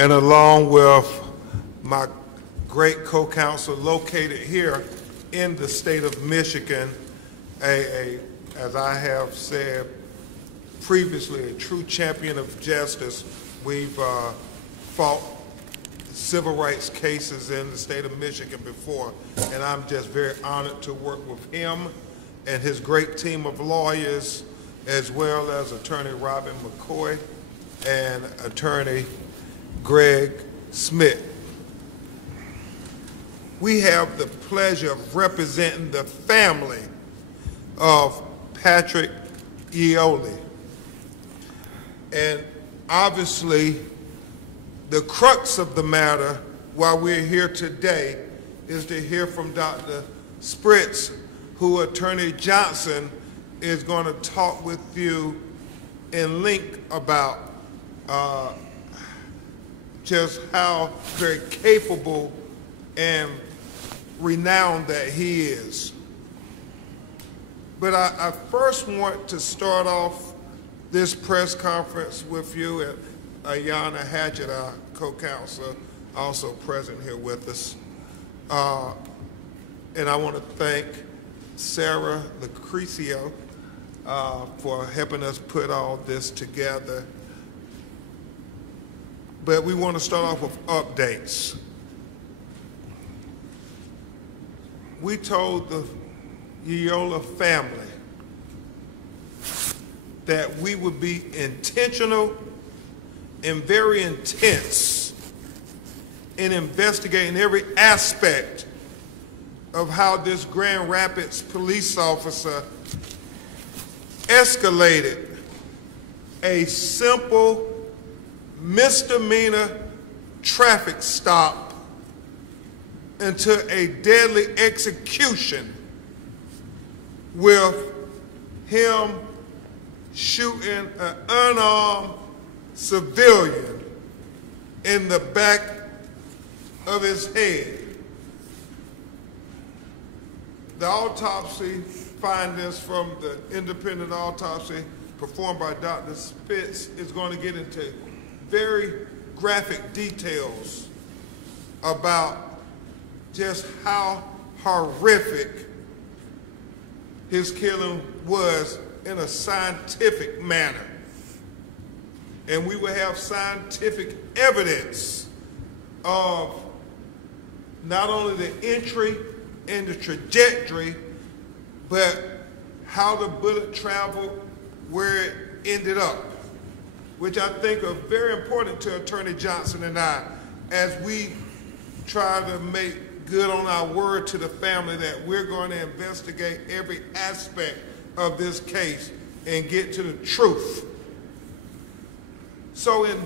and along with my great co-counsel located here in the state of Michigan, as I have said previously, a true champion of justice. We've fought civil rights cases in the state of Michigan before, and I'm just very honored to work with him and his great team of lawyers, as well as Attorney Robin McCoy and Attorney Greg Smith. We have the pleasure of representing the family of Patrick Eola. And obviously, the crux of the matter, while we're here today, is to hear from Dr. Spritz, who Attorney Johnson is going to talk with you in length about just how very capable and renowned that he is. But I first want to start off this press conference with you, and Ayanna Hatchett, our co-counsel, also present here with us. And I want to thank Sarah Lucrecio for helping us put all this together. But we want to start off with updates. We told the Eola family that we would be intentional and very intense in investigating every aspect of how this Grand Rapids police officer escalated a simple misdemeanor traffic stop into a deadly execution, with him shooting an unarmed civilian in the back of his head. The autopsy findings from the independent autopsy performed by Dr. Spitz is going to get into very graphic details about just how horrific his killing was in a scientific manner. And we will have scientific evidence of not only the entry and the trajectory, but how the bullet traveled, where it ended up, which I think are very important to Attorney Johnson and I as we try to make good on our word to the family that we're going to investigate every aspect of this case and get to the truth. So in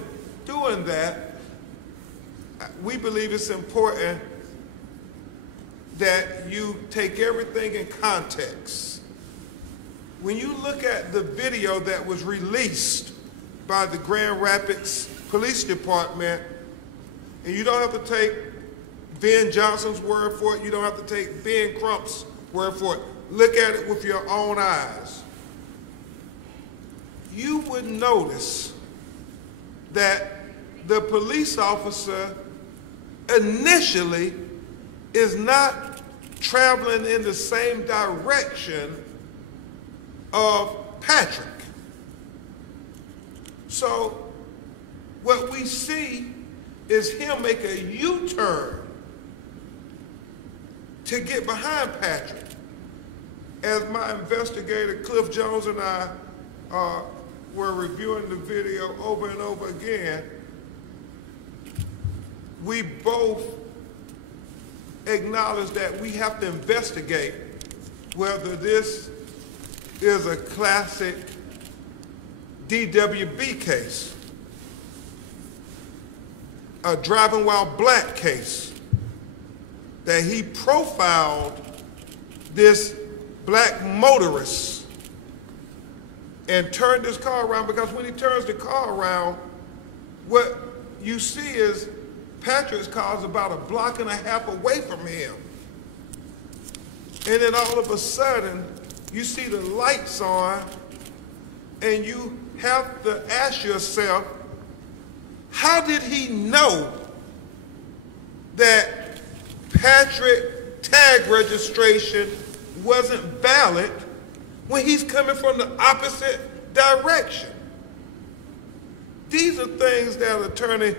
doing that, we believe it's important that you take everything in context. When you look at the video that was released by the Grand Rapids Police Department, and you don't have to take Ben Johnson's word for it, you don't have to take Ben Crump's word for it. Look at it with your own eyes. You would notice that the police officer initially is not traveling in the same direction of Patrick. So what we see is him make a U-turn to get behind Patrick. As my investigator Cliff Jones and I were reviewing the video over and over again, we both acknowledge that we have to investigate whether this is a classic DWB case, a driving while black case, that he profiled this black motorist and turned his car around, because when he turns the car around, what you see is Patrick's car is about 1.5 blocks away from him. And then all of a sudden, you see the lights on, and you have to ask yourself, how did he know that Patrick tag registration wasn't valid when he's coming from the opposite direction? These are things that Attorney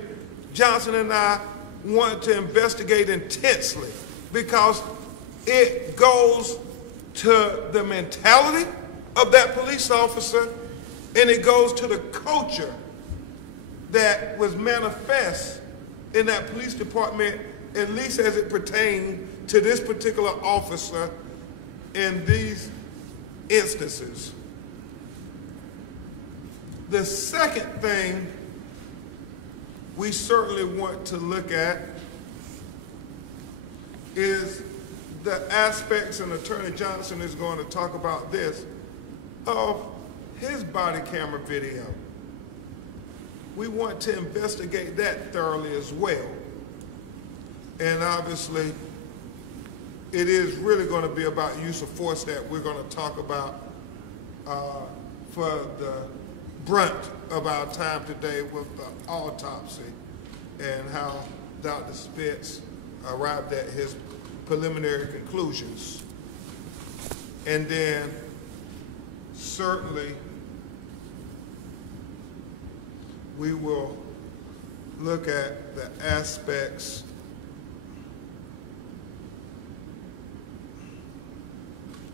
Johnson and I want to investigate intensely, because it goes to the mentality of that police officer, and it goes to the culture that was manifest in that police department, at least as it pertained to this particular officer in these instances. The second thing we certainly want to look at is the aspects, and Attorney Johnson is going to talk about this, of his body camera video. We want to investigate that thoroughly as well. And obviously, it is really going to be about use of force that we're going to talk about for the brunt of our time today with the autopsy and how Dr. Spitz arrived at his preliminary conclusions. And then certainly we will look at the aspects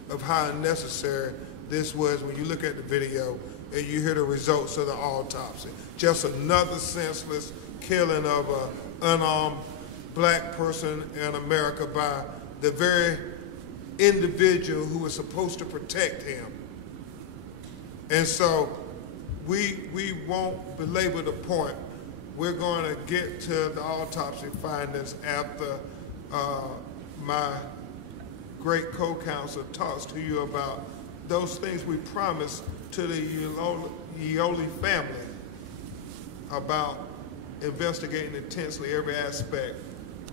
of how unnecessary this was when you look at the video and you hear the results of the autopsy. Just another senseless killing of an unarmed black person in America by the very individual who was supposed to protect him. And so we won't belabor the point. We're going to get to the autopsy findings after my great co-counsel talks to you about those things we promised to the Yeole family about investigating intensely every aspect.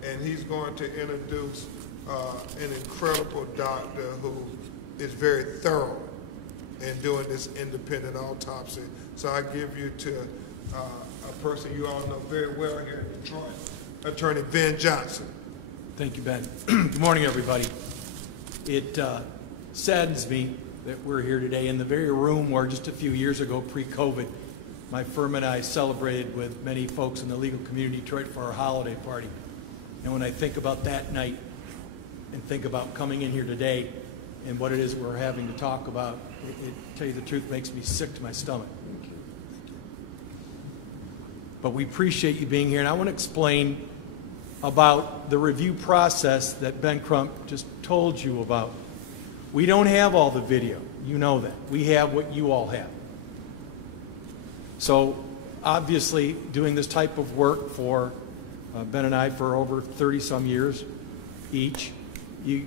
And he's going to introduce an incredible doctor who is very thorough in doing this independent autopsy. So I give you to a person you all know very well here in Detroit, Attorney Ben Johnson. Thank you, Ben. Good morning, everybody. It saddens me that we're here today in the very room where just a few years ago, pre-COVID, my firm and I celebrated with many folks in the legal community in Detroit for our holiday party. And when I think about that night and think about coming in here today and what it is we're having to talk about, it tell you the truth, makes me sick to my stomach. But we appreciate you being here, and I want to explain about the review process that Ben Crump just told you about. We don't have all the video. You know that. We have what you all have. So obviously doing this type of work for Ben and I for over 30-some years each, you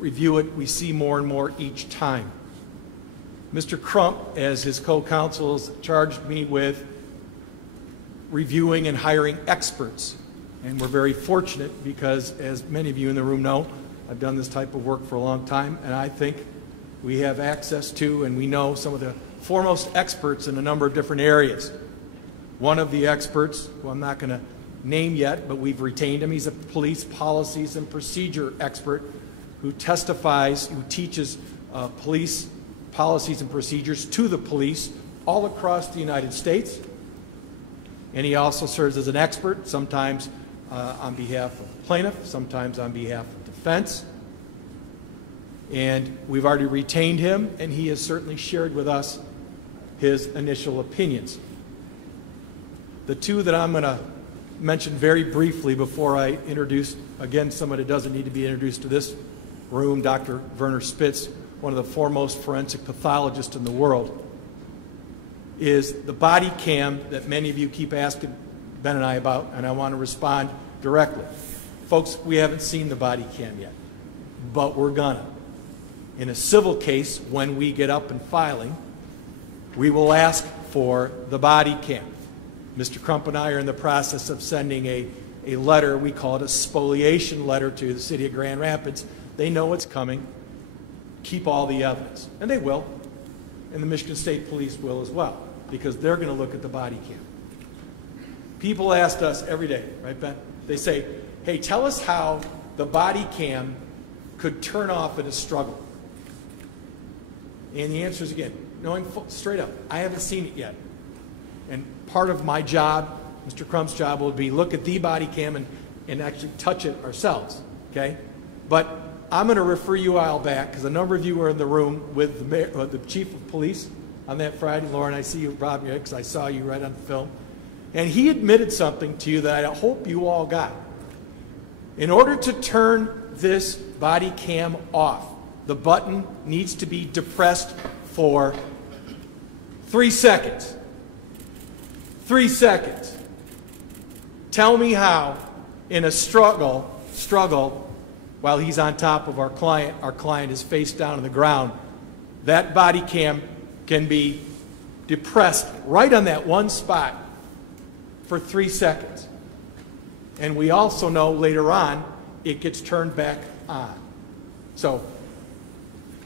review it, we see more and more each time. Mr. Crump, as his co-counsel, has charged me with reviewing and hiring experts. And we're very fortunate because, as many of you in the room know, I've done this type of work for a long time, and I think we have access to and we know some of the foremost experts in a number of different areas. One of the experts, who I'm not going to name yet, but we've retained him, he's a police policies and procedure expert who testifies, who teaches police policies and procedures to the police all across the United States. And he also serves as an expert, sometimes on behalf of plaintiff, sometimes on behalf of defense. And we've already retained him, and he has certainly shared with us his initial opinions. The two that I'm going to mention very briefly before I introduce, again, someone that doesn't need to be introduced to this room, Dr. Werner Spitz, one of the foremost forensic pathologists in the world, is the body cam that many of you keep asking Ben and I about, and I want to respond directly. Folks, we haven't seen the body cam yet, but we're gonna. In a civil case, when we get up and filing, we will ask for the body cam. Mr. Crump and I are in the process of sending a letter, we call it a spoliation letter, to the city of Grand Rapids. They know it's coming. Keep all the evidence. And they will. And the Michigan State Police will as well, because they're going to look at the body cam. People asked us every day, right, Ben? They say, hey, tell us how the body cam could turn off in a struggle. And the answer is, again, knowing straight up, I haven't seen it yet. And part of my job, Mr. Crump's job, will be look at the body cam and actually touch it ourselves, okay? But I'm going to refer you all back, because a number of you were in the room with the, mayor, the chief of police on that Friday. Lauren, I see you, Rob, because I saw you right on the film. And he admitted something to you that I hope you all got. In order to turn this body cam off, the button needs to be depressed for 3 seconds. 3 seconds. Tell me how, in a struggle, while he's on top of our client is face down on the ground, that body cam can be depressed right on that one spot for 3 seconds. And we also know later on it gets turned back on. So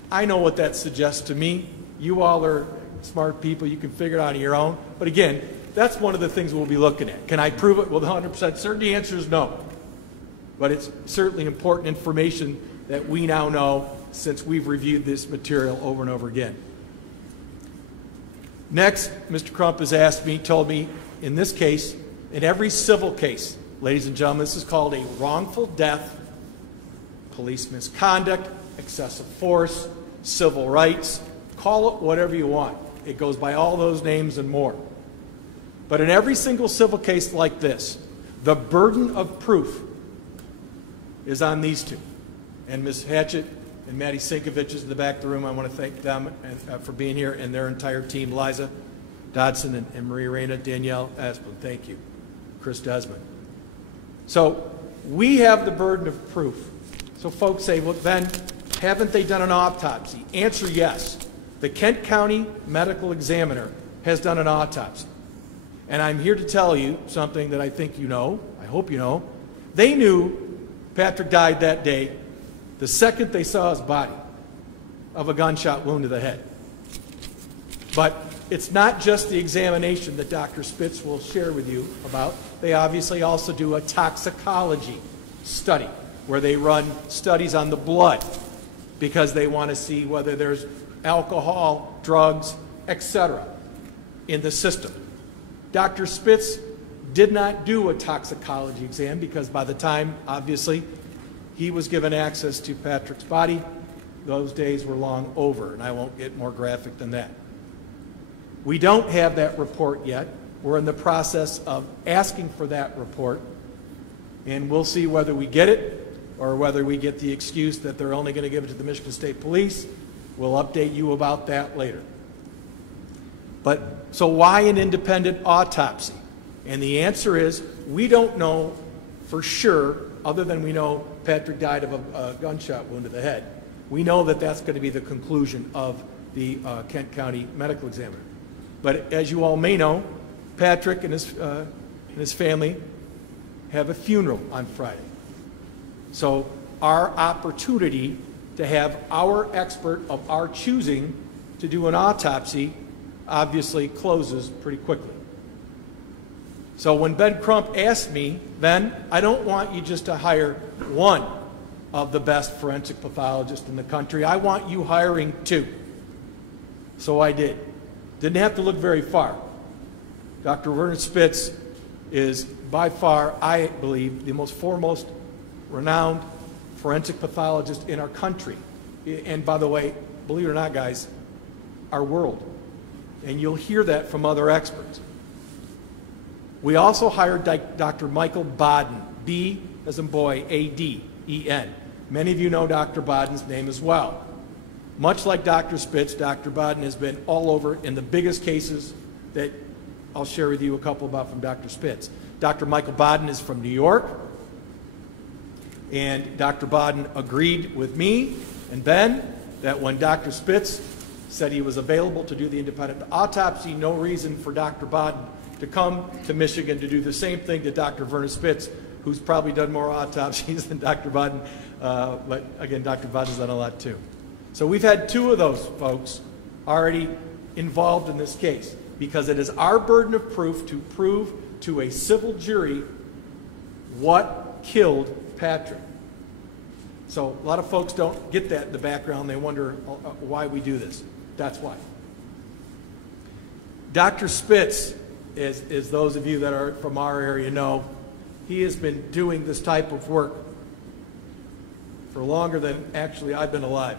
I know what that suggests to me. You all are smart people. You can figure it out on your own. But again, that's one of the things we'll be looking at. Can I prove it with 100% certainty? The answer is no. But it's certainly important information that we now know since we've reviewed this material over and over again. Next, Mr. Crump has asked me, told me, in this case, in every civil case, ladies and gentlemen, this is called a wrongful death, police misconduct, excessive force, civil rights, call it whatever you want. It goes by all those names and more. But in every single civil case like this, the burden of proof is on these two. And Ms. Hatchett and Maddie Sinkovich is in the back of the room. I want to thank them for being here, and their entire team, Liza Dodson and Maria Reyna, Danielle Asplin, thank you, Chris Desmond. So we have the burden of proof. So folks say, well, Ben, haven't they done an autopsy? Answer, yes. The Kent County Medical Examiner has done an autopsy. And I'm here to tell you something that I think you know, I hope you know. They knew Patrick died that day the second they saw his body of a gunshot wound to the head. But it's not just the examination that Dr. Spitz will share with you about. They obviously also do a toxicology study where they run studies on the blood because they want to see whether there's alcohol, drugs, etc. in the system. Dr. Spitz did not do a toxicology exam because by the time, obviously, he was given access to Patrick's body, those days were long over, and I won't get more graphic than that. We don't have that report yet. We're in the process of asking for that report, and we'll see whether we get it or whether we get the excuse that they're only going to give it to the Michigan State Police. We'll update you about that later. But so why an independent autopsy? And the answer is we don't know for sure, other than we know Patrick died of a gunshot wound to the head. We know that that's going to be the conclusion of the Kent County Medical Examiner. But as you all may know, Patrick and his family have a funeral on Friday. So our opportunity to have our expert of our choosing to do an autopsy obviously closes pretty quickly. So when Ben Crump asked me, Ben, I don't want you just to hire one of the best forensic pathologists in the country. I want you hiring two. So I did. Didn't have to look very far. Dr. Werner Spitz is by far, I believe, the most foremost renowned forensic pathologist in our country. And by the way, believe it or not, guys, our world. And you'll hear that from other experts. We also hired Dr. Michael Baden, B as in boy, A-D-E-N. Many of you know Dr. Baden's name as well. Much like Dr. Spitz, Dr. Baden has been all over in the biggest cases that I'll share with you a couple about from Dr. Spitz. Dr. Michael Baden is from New York, and Dr. Baden agreed with me and Ben that when Dr. Spitz said he was available to do the independent autopsy, no reason for Dr. Baden to come to Michigan to do the same thing to Dr. Werner Spitz, who's probably done more autopsies than Dr. Baden, but again, Dr. Baden's done a lot too. So we've had two of those folks already involved in this case because it is our burden of proof to prove to a civil jury what killed Patrick. So a lot of folks don't get that in the background. They wonder why we do this. That's why. Dr. Spitz, as those of you that are from our area know, he has been doing this type of work for longer than actually I've been alive.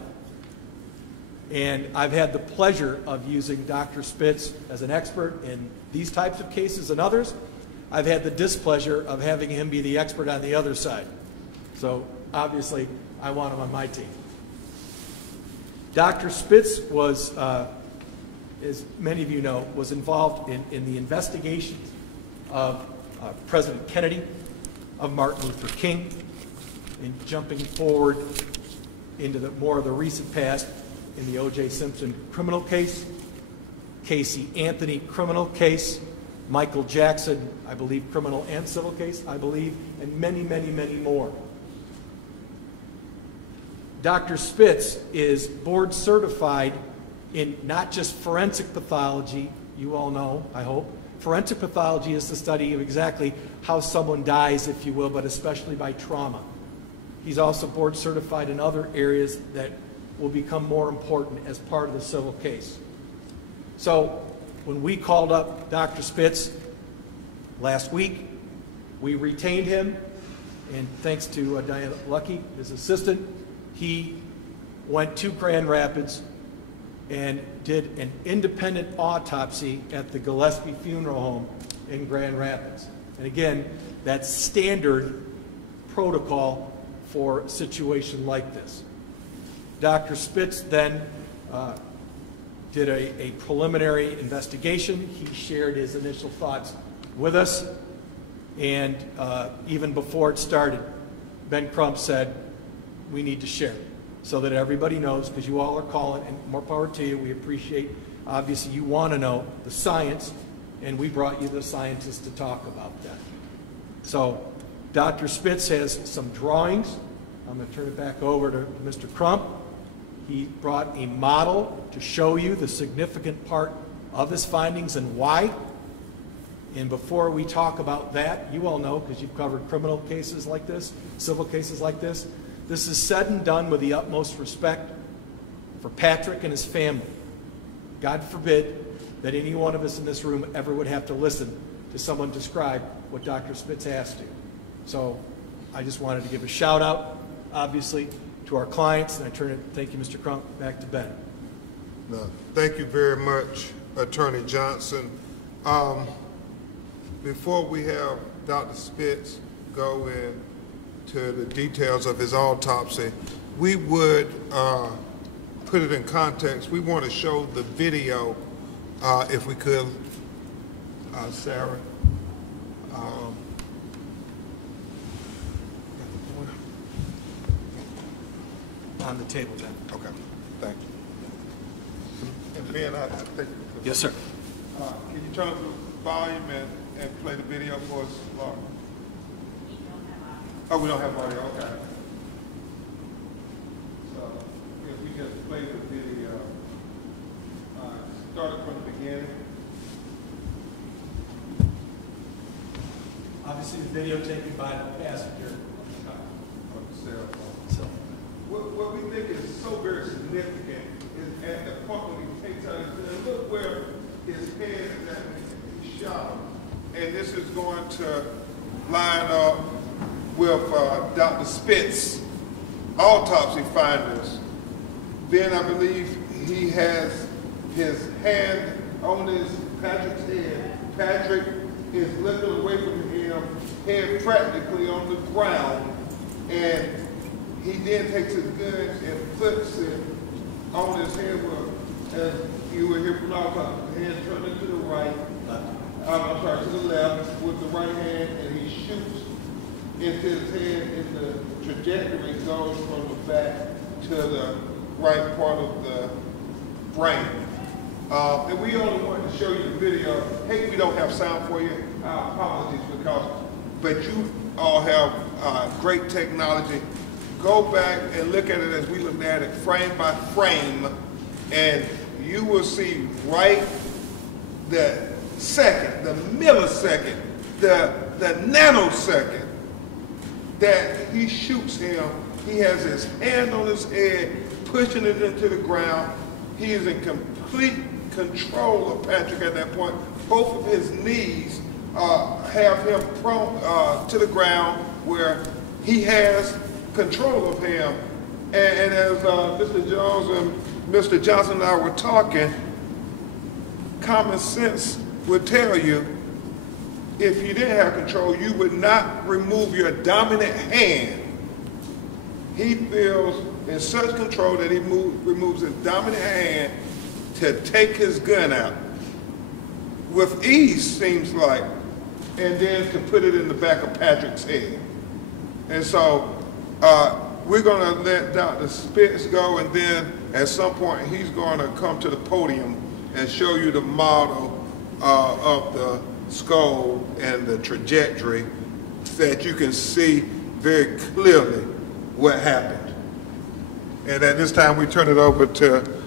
And I've had the pleasure of using Dr. Spitz as an expert in these types of cases and others. I've had the displeasure of having him be the expert on the other side. So obviously, I want him on my team. Dr. Spitz was, as many of you know, was involved in the investigations of President Kennedy, of Martin Luther King, in jumping forward into more of the recent past in the O.J. Simpson criminal case, Casey Anthony criminal case, Michael Jackson, I believe, criminal and civil case, I believe, and many, many, many more. Dr. Spitz is board certified in not just forensic pathology, you all know, I hope. Forensic pathology is the study of exactly how someone dies, if you will, but especially by trauma. He's also board certified in other areas that will become more important as part of the civil case. So when we called up Dr. Spitz last week, we retained him, and thanks to Diana Lucky, his assistant, he went to Grand Rapids and did an independent autopsy at the Gillespie Funeral Home in Grand Rapids. And again, that's standard protocol for a situation like this. Dr. Spitz then did a preliminary investigation. He shared his initial thoughts with us, and even before it started, Ben Crump said, we need to share so that everybody knows, because you all are calling, and more power to you. We appreciate, obviously, you want to know the science, and we brought you the scientists to talk about that. So Dr. Spitz has some drawings. I'm going to turn it back over to Mr. Crump. He brought a model to show you the significant part of his findings and why. And before we talk about that, you all know, because you've covered criminal cases like this, civil cases like this, this is said and done with the utmost respect for Patrick and his family. God forbid that any one of us in this room ever would have to listen to someone describe what Dr. Spitz has to. So I just wanted to give a shout out, obviously, to our clients, and I turn it, thank you, Mr. Crump, back to Ben. No, thank you very much, Attorney Johnson. Before we have Dr. Spitz go into the details of his autopsy, we would put it in context. We want to show the video, if we could, Sarah. On the table, Ben. Okay, thank you. And Ben, I think. Yes, sir. Can you turn up the volume and play the video for us, Laura? Oh, we don't have audio, okay. So, if we just play the video, started from the beginning. Obviously, the video taken by the passenger. So. What we think is so very significant is at the point when he takes out his hand, look where his hand is at when he's shot. And this is going to line up with Dr. Spitz autopsy findings. Then I believe he has his hand on Patrick's head. Patrick is lifted away from him, head practically on the ground, and he then takes his gun and flips it on his head, as you will hear from our hand turning to the right, I'm sorry, to the left with the right hand, and he shoots into his head, and the trajectory goes from the back to the right part of the brain. And we only wanted to show you the video. Hey, we don't have sound for you. Apologies, but you all have great technology. Go back and look at it as we looked at it frame by frame, and you will see right the second, the millisecond the nanosecond that he shoots him, he has his hand on his head, pushing it into the ground. He is in complete control of Patrick at that point. Both of his knees have him prone to the ground where he has control of him. And as Mr. Jones and Mr. Johnson and I were talking, common sense would tell you if you didn't have control, you would not remove your dominant hand. He feels in such control that he removes his dominant hand to take his gun out with ease, seems like, and then to put it in the back of Patrick's head. And so we're going to let Dr. Spitz go, and then at some point he's going to come to the podium and show you the model of the skull and the trajectory so that you can see very clearly what happened. And at this time we turn it over to